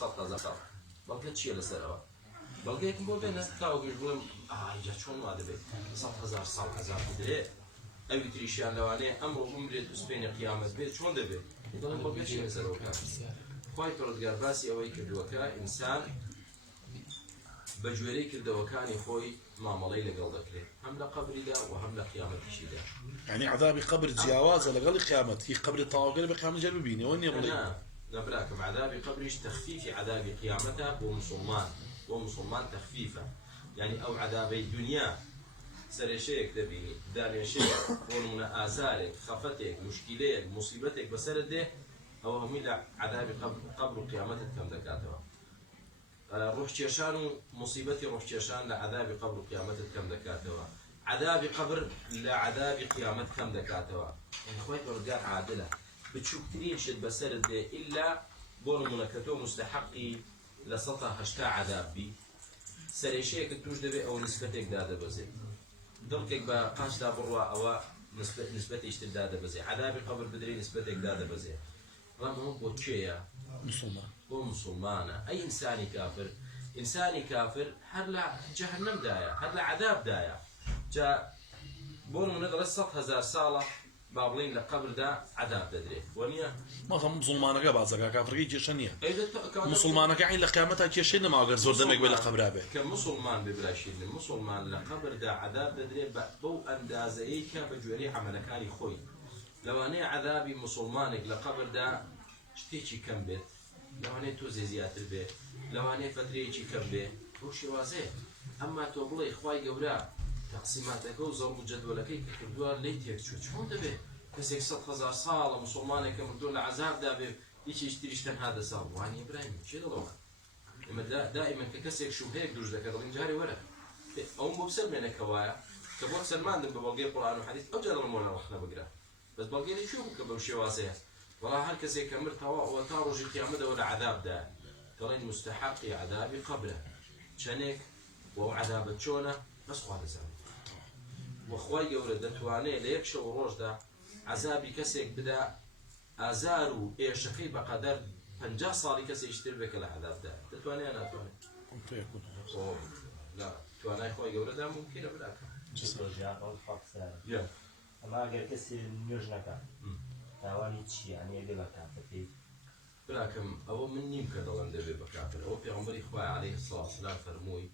100,000 ساڵ بەڵگە چییە لەسەرەوە بەڵگەیەکم بۆ بێنە تاوەگەش بڵێم ئاجا چۆن وا دەبێت 100,000 ساڵ هەزار بدرێت ئەوی تریشیان لەوانەیە ئەمڕۆ بمرێت و سبەینە قیامەت بێت چۆن دەبێت دەڵێن بەڵگە چییە لەسەرەوە کار خوای پەروەردگار باسی ئەوەی کردووەکە ئینسان بە گوێرەی کردەوەکانی خۆی مامەڵەی لەگەڵ دەکرێت هەم لە قەبریدا و هەم لە قیامەتیشیدا يعني عذابي قبر جیاوازە لەگەڵی قیامەت هی قبری تاواگەر بە قیامەت جەر ببینەوە نییە بڵێ لا براكم عذابي قبريش تخفيف عذاب قيامته ومسلمان تخفيفه يعني او عذاب الدنيا سرشيك دبيني دانشيك ونمنا آزارك خفتك مشكلتك مصيبتك بسرده او هم الى عذاب قبر قيامتك كم دكاتره روح تشان مصيبتي روح تشان لعذاب قبر قيامتك كم دكاتره عذاب قبر لعذاب قيامتك كم دكاتره يعني اخوي برجع عادله بتشوكترين شد بسرد إلا بون منكتو مستحقي لسطح هشتا عذاب بي سريشيك توش دبي أو نسبتك دادا بزي دلقك بقاش دا بروا أو نسبتي اشتد دادا بزي عذابي قبل بدري نسبتك دادا بزي رغم هو بوتشيا مسلمان هو مسلمانة أي إنساني كافر هلا جهنم دايا هلا عذاب دايا جاء بون منقل 100,000 سالة بابلين لقبر دا عذاب ددري ونيا ما مسلمانك بعضك كافري كيشنيه مسلمانك عين لقيامتها كيشنه ما غير زور دمك بلا قبر ابي كمسلمان ببلاشين المسلمان لقبر دا عذاب ددري بو اندازيك بجوري عملكاني خوي لو انا عذابي مسلمانك لقبر دا شتيشي كم بيت لو انا تو زيات البيت لو انا فتريشي كم بيت وشي وازي اما تو بلي اخواي قورا تقسيماتك وزرب جدولك كردوها ليتيك شلون دبي كسيك 100,000 ساڵ مسلمانێک کە مردووە لە عەزاب دابێ هیچ تریشتن هذا ساڵ وانی ابراهیم چی دڵەوە ئێمە دائما کە کەسێک شوبهەیەک دوش دەکات دڵین جارێ وەرە ئەوم بۆ بسەر مێنەکەوایە کە بۆ سەلماندم بە بەڵگەی قورئان و حەدیث ئەو جا دڵم وەرە ڕەخنە بگرە بەس بەڵگەی لێ چۆ بوو کە بەو شێوازەیە وەڵا هەر کەسێک کە مرد تەواو تا ڕۆژی قیامەتەوە لە عەذابدا دەڵێن مستحقی عەذابی قەبرە چەندێک بۆ عەذابەت چۆنە بەس خوا دەزانێت وخوای گەورە دەتوانێت لە یەک شەو ڕۆژدا عەزابی کەسێک بدا ئازار و ئێشەکەی بەقەدەر 50 ساڵی کەسێکتر بێکە لە عەذابدا دەتوانێت یان ناتوانێت لا توانای خۆی گەورەدا ممکنە براکە ئەمە ئەگەر کەسی نوێژ نەکات تاوانی چی یعنی ئەگەر بە کافرەکەی براکەم ئەوە من نیم کە دەڵێن دەبێت بە کافر ئەوە پێغەمبەری خوای عەلەیهی السەڵاتو وەسەلام فەرمووی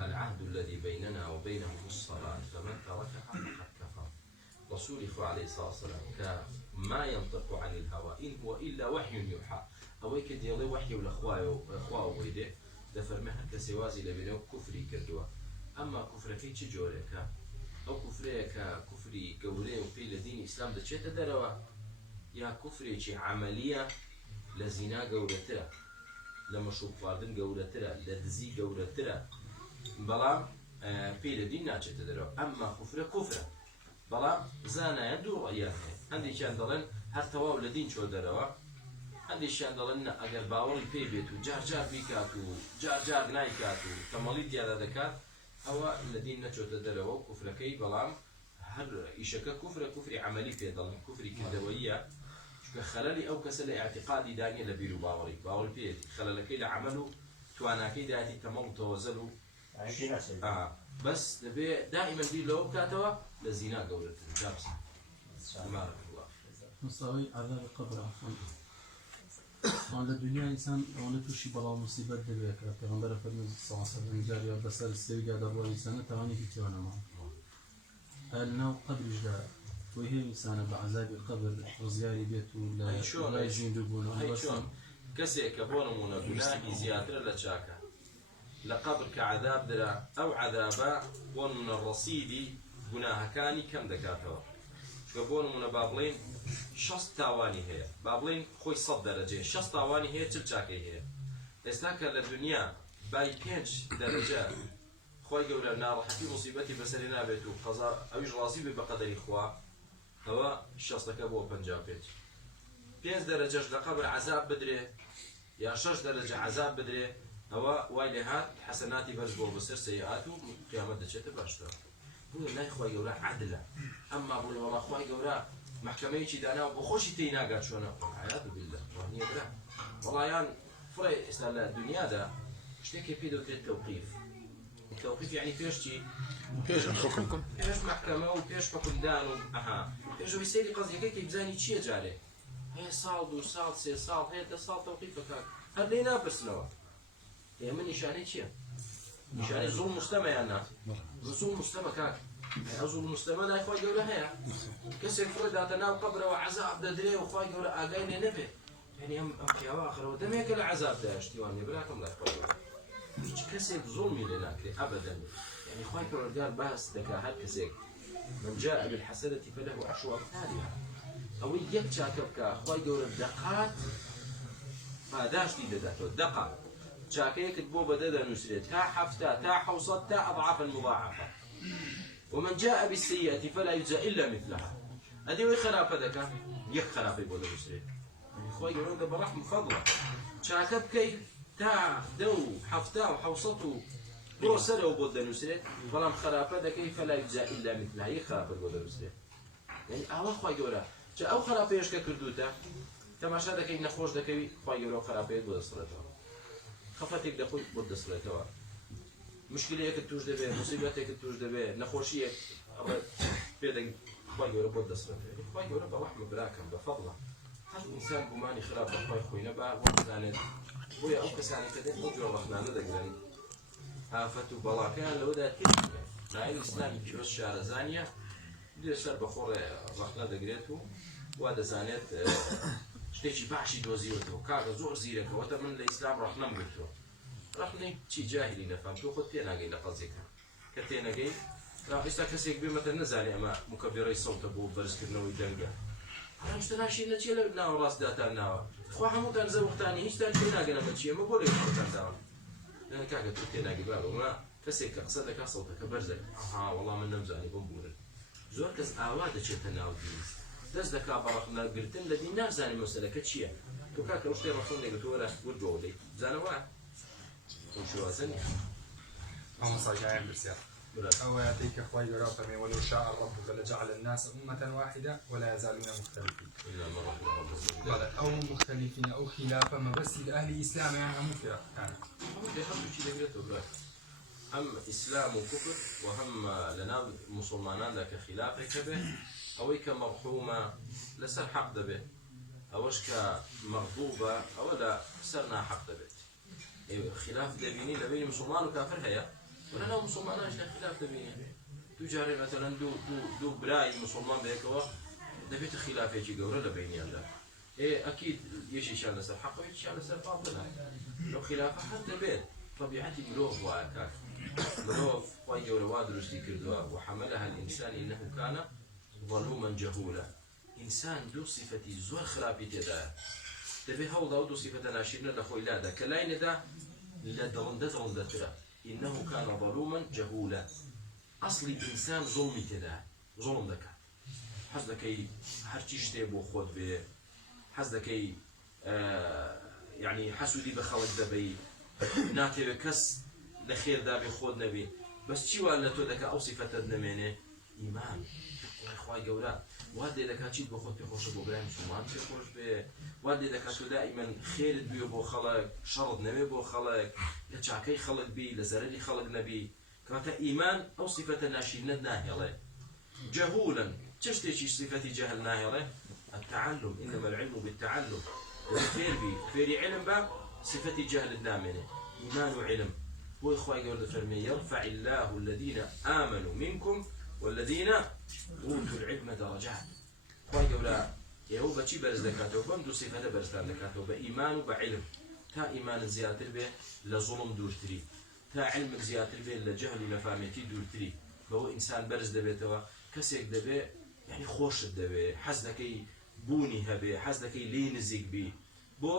العهد الذي بيننا وبينهم الصلاة فمن تركها فقد كفر رسول الله عليه الصلاة والسلام كما ينطق عن الهوى إن هو إلا وحي يوحى أو كديالي وحي والأخوة ويده دفرمها كسوازي لبنه كفري كردوا أما كفر في تجورك أو كفريك كفري قولي وفي لدين إسلام ده شيء تدروا يا كفري شيء عملية لزنا قولتها لما شوف فاردن قولتها لدزي قولتها بەڵام پێی لە دین ناچێتە دەرەوە ئەمما کوفرە بەڵام زانایە دوو ڕەیە هەیە هەندێکیان دەڵێن هەر تەواو لە دین چۆ دەرەوە هەندێکیان دەڵێن ئەگەر باوەڕی پێی بێت و جار بیکات و جار نایکات و تەمەڵی تیادا دەکات ئەوە لە دین نەچۆتە دەرەوە و کوفرەکەی بەڵام هەر ئیشەکە کوفری عەمەلی پێ دەڵێن کوفری کردەوەیە چونکە خەلەلی ئەو کەسە لە ئاعتیقادی دانیە لە بیر و باوەڕی پێیەتی خەلەلەکەی لە عەمەل و تواناکەی داتی تەمەڵ و تەوەزەل و بس دبي دائما دي لو كاتوا لزينا قولت جابس بارك الله مساوي عذاب القبر عفوا عند الدنيا إنسان وانا توشي بلا مصيبة دبي كذا پیغمبر فرمود صلى الله عليه وسلم جاري بسال السوي قاعد أبغى إنسان تواني في توانا معه الناو قبر جدا وهي إنسان بعذاب القبر رزقاري بيته لا يجين دبونه كسي كبونمونا بناهي زيادة لشاكا لقبر كعذاب درا أو عذابا بون من الرصيد جناها كاني كم دكاتوا شو بون من بابلين شص تاواني هي بابلين خوي 100 درجة شص تاواني هي تلشاكي هي استاك للدنيا باي 5 درجة خوي جورا نار حتى مصيبتي بسرنا بيتو قضاء أو جراسي بقدر إخوة هو الشخص كابو بنجابيت 5 درجة لقبر عذاب بدري يا 6 درجة عذاب بدري هو وايلهات حسناتي برزبو بصير سيئاته قيامة دشته باشتر بقول لا إخوة جورا عدلة أما بقول والله إخوة جورا محكمة شيء دانا وبخوشي تينا قال شو أنا عياذ بالله وهني برا والله يان فري استعلا الدنيا ده اشتكي في دوت التوقيف التوقيف يعني فيش شيء فيش الحكم فيش محكمة وفيش حكم دانو فيش بيصير قصدي هيك بزاني شيء جاري هي صال دو صال سي صال هي تصال توقيفك هذا لينا بس نوع هي من نشاني شيء نشاني ظلم مستمع يا الناس ظلم مستمع كاك ظلم مستمع لا يخوي جوله هي كسر فرد هذا قبره وعذاب ددري وخوي جوله أجاين نبي يعني هم في آخر ودم هيك العذاب ده اشتواني بلاكم لا يخوي هيك كسر ظلمي لنا أبدا يعني خوي جوله قال بس دكا هاد كسر من جاء بالحسنة فله عشر أمثالها أو يكشى كبكا خوي جوله الدقات هذا جديد ذاته دقة شاكيك تبو بدل نسرت تا حفتا تا حوصت تا أضعاف المضاعفة ومن جاء بالسيئة فلا يجزى إلا مثلها هذه وين خراب هذاك يك خراب يبو نسرت يعني خوي يقولون ده برحمة فضلة شاكب كي تا دو حفتا وحوصته بروسله وبود نسرت فلان خراب هذاك فلا يجزى إلا مثلها يك خراب يبو نسرت يعني الله خوي يقوله جاء أو خراب يش كردوته تماشا دكي نخوش دكي خوي يقولون خراب يبو نسرت خفتك دخول بود صلاتوا مشكلة كتوش دبي مصيبتك كتوش دبي نخوشية الله بيدك خوي يقول بود صلاتوا خوي يقول برحمة براكم بفضله هل إنسان بماني خراب خوي خوينا بقى وزانت ويا أو كساني كده نجوا رحنا ندق زين آفتو بلاكان لو ده كده لا الإسلام يجوز شارع زانية دي سر بخور رحنا دقريته وهذا زانت شتيجي بعشي دوزيوته كاغا زور زيرك وتمن الإسلام راح نمبرته رحني شي جاهلي نفهمته خد تينا جاي لقصدك كتينا جاي راح يستكسيك بمثل نزالي أما مكبري صوت أبو برز كنا ويدنجا أنا مش تناشي نتشي لنا وراس داتا ناوا خو حمود أنزل وقتاني هيش تنشي ناقنا متشي ما بقولي وقتان داوا لأن كاغا تينا جاي بابا وما كسيك قصدك صوتك برزك والله من نمزاني بمبورن زور كز آواده شتنا ودينيس دەست دەکا بەڕەخنە گرتن لە دین نازانی مەسەلەکە چییە تۆ کاکە شتێ ڕەخۆن لێگە تۆ وەرە وەرگۆ دەی زانەوە ئەو شێوازە نیە اللهم صل على النبي أو يأتيك أخوي برافمي ولو شاء ربك لجعل الناس أمة واحدة ولا يزالون مختلفين قال أو مختلفين أو خلافا ما بس لأهل الإسلام يعني هم هم إسلام وكفر وهم لنا مسلمان لك خلافك به أو كمرحومة لسر حق دبه أوش كمغضوبة أو لا سرنا حق دبه خلاف دبيني لبين مسلمان وكافر هيا ولنا مسلمان إيش خلاف دبيني تجاري مثلا دو براي مسلمان بهيك وقت دبيت خلاف يجي قورة لبيني هذا إيه أكيد يشي شان لسر حق ويشي شان لسر باطل لو خلاف حق دبيت طبيعتي ملوف وعكاك ملوف ويجور وادرس ذكر وحملها الإنسان إنه كان ظلوما جهولا إنسان دو صفتي زور خرابي تدا تبي هو دو صفة ناشرنا لخوي لا دا كلاين دا لا درندة ترى إنه كان ظلوما جهولا أصل الإنسان ظلمي تدا ظلم دكا حزدكي هرتيش تبو خود به حزدكي يعني حسودي بخلق دبي ناتي بكس لخير دابي خود نبي بس شي ولا تو دكا أو صفة نمينه إيمان خوای گەورە وا لێ دەکات چیت بۆ خۆت پێخۆشە بۆ برای مسلمان پێخۆش بێ وا لێ دەکات تۆ دائیمەن خێرت بێ بۆ خەڵک شەڕت نەبێ بۆ خەڵک لە چاکەی خەڵک بی لە زەرەری خەڵک نەبی کەواتە ئیمان ئەو سیفەتە ناشرینەت ناهێڵێ جەهولا چ شتێکی سیفەتی جەهل ناهێڵێ التعلم إنما العلم بالتعلم فێر بی فێری علم بە صفەتی جەهلت نامێنێ إيمان وعلم بۆی خوای گەورە دەفەرمێ يرفع الله الذين آمنوا منكم والذين أوتوا العلم درجات خوای گەورە ئێوە بەچی بەرز دەکاتەوە بەم دوو صفەتە بەرزتان دەکاتەوە بە ئیمان و بە علم تا ئیمانت زیاتر بێ لە زوڵم دوورتری تا علمت زیاتر بێ لە جەهل و نەفامێتی دوورتری بەوە ئینسان بەرز دەبێتەوە کەسێک دەبێ یعنی خۆشت دەبێ حەز دەکەی بوونی هەبێ حەز دەکەی لێ نزیک بی بۆ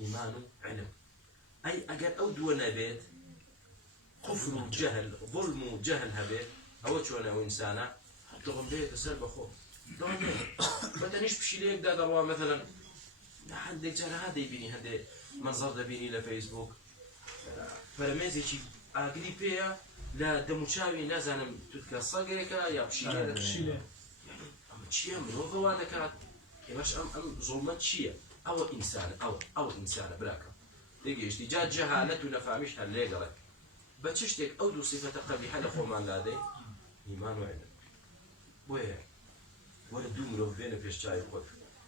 ئیمان و علم ئەی ئەگەر ئەو دووە نەبێت كفر وجهل ظلم وجهل هبه أو شو أنا وإنسانة تقوم بيه تسأل بخو لون بدنيش بشي ليك ده دروا مثلا حد جانا هذا يبيني هذا منظر ده بيني لفيسبوك فرمزي شيء أقري بيا لا دموشاوي نازل تتكسرك يا بشي يعني أم شيء من هو ضوانك يا باش أم ظلمت شيء أو إنسان أو إنسان براكم تيجي جا جهالة ونفهمش هالليقرك بتشتك أو دو صفة قبيحة لخومان لادي إيمان وعلم وين ولا دو مروفين في الشاي خود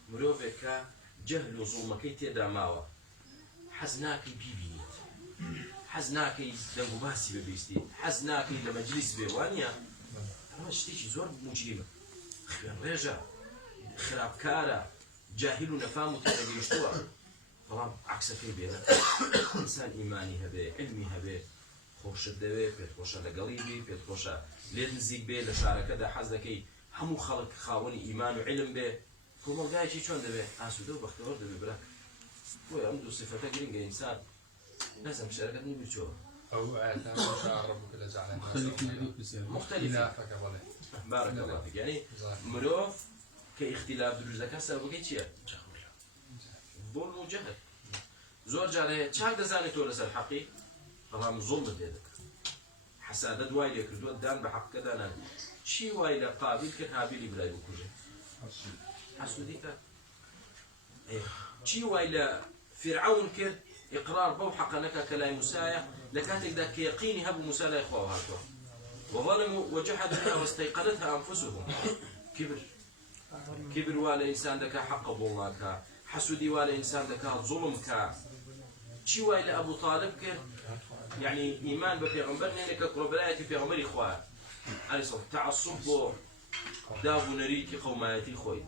مروفك جهل وظلمك تيدا ماوا حزناكي بيبيت حزناكي دنقباسي ببيستي حزناكي لمجلس بيوانيا أما شتيش زور مجيبة خير رجع خراب كارا جاهل ونفهم وتنقيشتوا طبعا عكس في بينا إنسان إيماني هبه علمي هبه خوش الدوي بيت خوش لقليبي بيت خوش لنزيق به لشارك دا حزكي همو خلق خاوني إيمان وعلم به كل ملقاي شي شون دبي آسوده وبختبر دبي براك هو عنده صفته قرينجا إنسان لازم شاركتني بيشوف أو آياتنا شاء ربك لجعل الناس مختلفة بارك الله فيك يعني مروف كاختلاف دروجك سببك شيء ظلم وجهل زور جاره شاك دزاني تورس الحقي طبعا ظلم ديدك حسادة دوايلك ردود دان بحق كذا أنا شي وايلة قابل كهابيلي بلاي بكوجه حسوديك إيه شي وايلة فرعون كر إقرار بوحق لك كلا موسى لكاتك ذاك يقيني هب موسى لا إخوة هاتوا وظلموا وجحدوا بها واستيقنتها أنفسهم كبر ولا إنسان ذاك حق ظلمك حسودي ولا إنسان ذاك ظلمك شي وايلة أبو طالب كر يعني إيمان ببيغمبرنا إنك قربلايتي في عمر إخوة عليه الصلاة تعصب داب نريك قوماتي خوي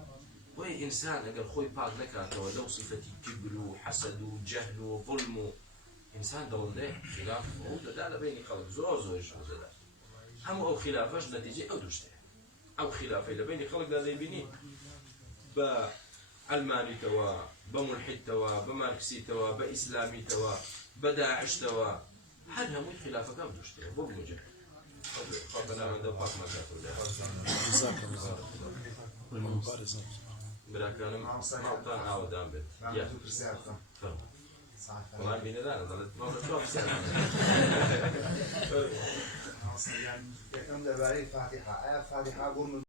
وي إنسان أقل خوي باق لك ولو صفتي كبر وحسد وجهل وظلم إنسان دولده خلاف وهو ده بين خلق زور شغله هم أو خلافش نتيجة أو دوشته أو خلافه لبين خلق ده بيني بعلماني توا بملحد توا بماركسي توا بإسلامي توا بداعش توا هذا مو خلافك أو دوشته بو بمجه ربنا من دباك ما كاتو جزاك الله خير براكانم معطان أو دامبت يا والله بيني ذا أنا ضلت ما بشوف سنة يعني كم دباري فاتحة فاتحة